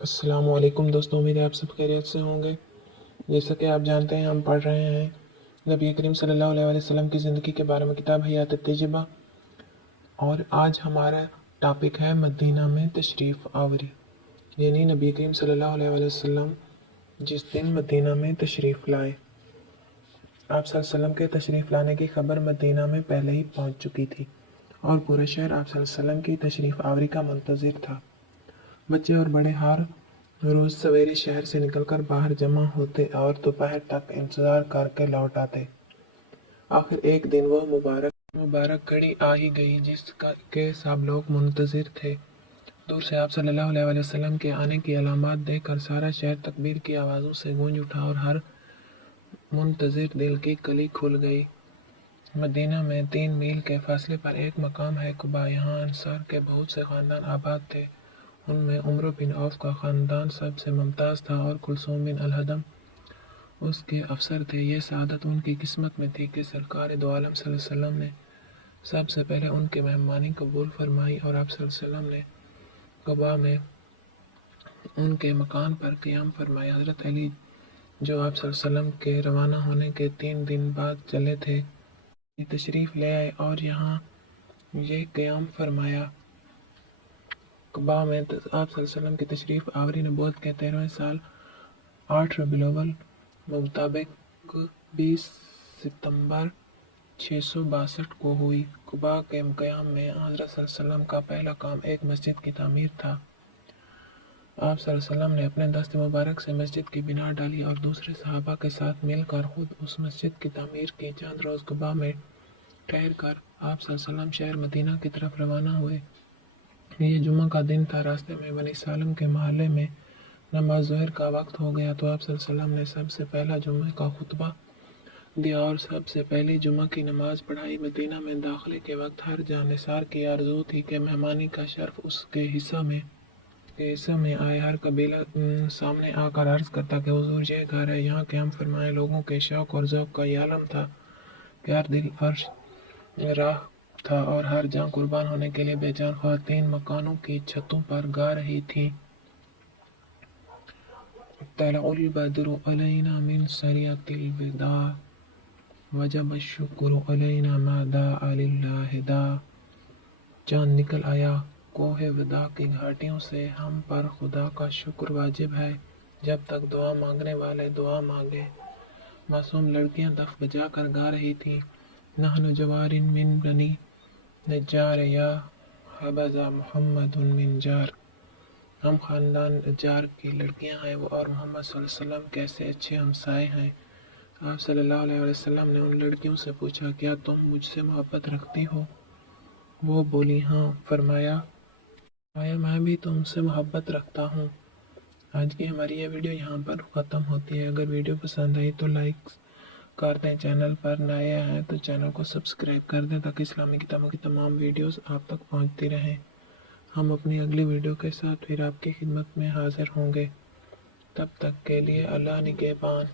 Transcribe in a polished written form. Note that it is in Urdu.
السلام علیکم دوستوں، امید ہے آپ سب خیریت سے ہوں گے۔ جیسا کہ آپ جانتے ہیں، ہم پڑھ رہے ہیں نبی کریم صلی اللہ علیہ وسلم کی زندگی کے بارے میں کتاب حیات التجربہ، اور آج ہمارا ٹاپک ہے مدینہ میں تشریف آوری، یعنی نبی کریم صلی اللہ علیہ وسلم جس دن مدینہ میں تشریف لائے۔ آپ صلی اللہ علیہ وسلم کے تشریف لانے کی خبر مدینہ میں پہلے ہی پہنچ چکی تھی اور پورا شہر آپ صلی اللہ علیہ وسلم کی تشریف آوری کا منتظر تھا۔ بچے اور بڑے ہر روز سویرے شہر سے نکل کر باہر جمع ہوتے اور دوپہر تک انتظار کر کے لوٹ آتے۔ آخر ایک دن وہ مبارک گھڑی آ ہی گئی جس کے سب لوگ منتظر تھے۔ دور سے آپ صلی اللہ علیہ وسلم کے آنے کی علامات دیکھ کر سارا شہر تکبیر کی آوازوں سے گونج اٹھا اور ہر منتظر دل کی کلی کھل گئی۔ مدینہ میں 3 میل کے فاصلے پر ایک مقام ہے قباء۔ یہاں انصار کے بہت سے خاندان آباد تھے۔ ان میں عمر بن عوف کا خاندان سب سے ممتاز تھا اور کلثوم بن الحدم اس کے افسر تھے۔ یہ سعادت ان کی قسمت میں تھی کہ سرکار دو عالم صلی اللہ علیہ وسلم نے سب سے پہلے ان کی مہمانی قبول فرمائی اور آپ صلی اللہ علیہ وسلم نے قباء میں ان کے مکان پر قیام فرمایا۔ حضرت علی جو آپ صلی اللہ علیہ وسلم کے روانہ ہونے کے 3 دن بعد چلے تھے، یہ تشریف لے آئے اور یہاں یہ قیام فرمایا۔ قباء میں آپ صلی اللہ علیہ وسلم کی تشریف آوری نبوت کے 13ویں سال 8 ربیع الاول مطابق 20 ستمبر 662 کو ہوئی۔ قباء کے قیام میں حضرت صلی اللہ علیہ وسلم کا پہلا کام ایک مسجد کی تعمیر تھا۔ آپ صلی اللہ علیہ وسلم نے اپنے دست مبارک سے مسجد کی بنا ڈالی اور دوسرے صحابہ کے ساتھ مل کر خود اس مسجد کی تعمیر کی۔ چند روز قباء میں ٹھہر کر آپ صلی اللہ علیہ وسلم شہر مدینہ کی طرف روانہ ہوئے۔ یہ جمعہ کا دن تھا۔ راستے میں بنی سالم کے محلے میں نماز ظہر کا وقت ہو گیا تو آپ صلی اللہ علیہ وسلم نے سب سے پہلا جمعہ کا خطبہ دیا اور سب سے پہلی جمعہ کی نماز پڑھائی۔ مدینہ میں داخلے کے وقت ہر جانثار کی آرزو تھی کہ مہمانی کا شرف اس کے حصہ میں آئے۔ ہر قبیلہ سامنے آ کر عرض کرتا کہ حضور یہ گھر ہے، یہاں قیام فرمائیں۔ لوگوں کے شوق اور ذوق کا یہ عالم تھا کہ ہر دل عرش راہ تھا اور ہر جاں قربان ہونے کے لیے بے جان۔ خواتین مکانوں کی چھتوں پر گا رہی تھیں، طلع البدر علینا من سریۃ الوداع وجب الشکر علینا ما دعا للہ داع۔ چاند نکل آیا کوہ وداع کی گھاٹیوں سے، ہم پر خدا کا شکر واجب ہے جب تک دعا مانگنے والے دعا مانگے۔ معصوم لڑکیاں دف بجا کر گا رہی تھیں، نحن جوار من بنی نجار یا حبذا محمد من جار۔ ہم خاندان نجار کی لڑکیاں ہیں اور محمد صلی اللہ علیہ وسلم کیسے اچھے ہمسائے ہیں۔ آپ صلی اللہ علیہ وسلم نے ان لڑکیوں سے پوچھا، کیا تم مجھ سے محبت رکھتی ہو؟ وہ بولی ہاں۔ فرمایا میں بھی تم سے محبت رکھتا ہوں۔ آج کی ہماری یہ ویڈیو یہاں پر ختم ہوتی ہے۔ اگر ویڈیو پسند آئی تو لائک کر دیں، چینل پر نئے ہیں تو چینل کو سبسکرائب کر دیں تاکہ اسلامی کتابوں کی تمام ویڈیوز آپ تک پہنچتی رہیں۔ ہم اپنی اگلی ویڈیو کے ساتھ پھر آپ کی خدمت میں حاضر ہوں گے۔ تب تک کے لیے اللہ نگہبان۔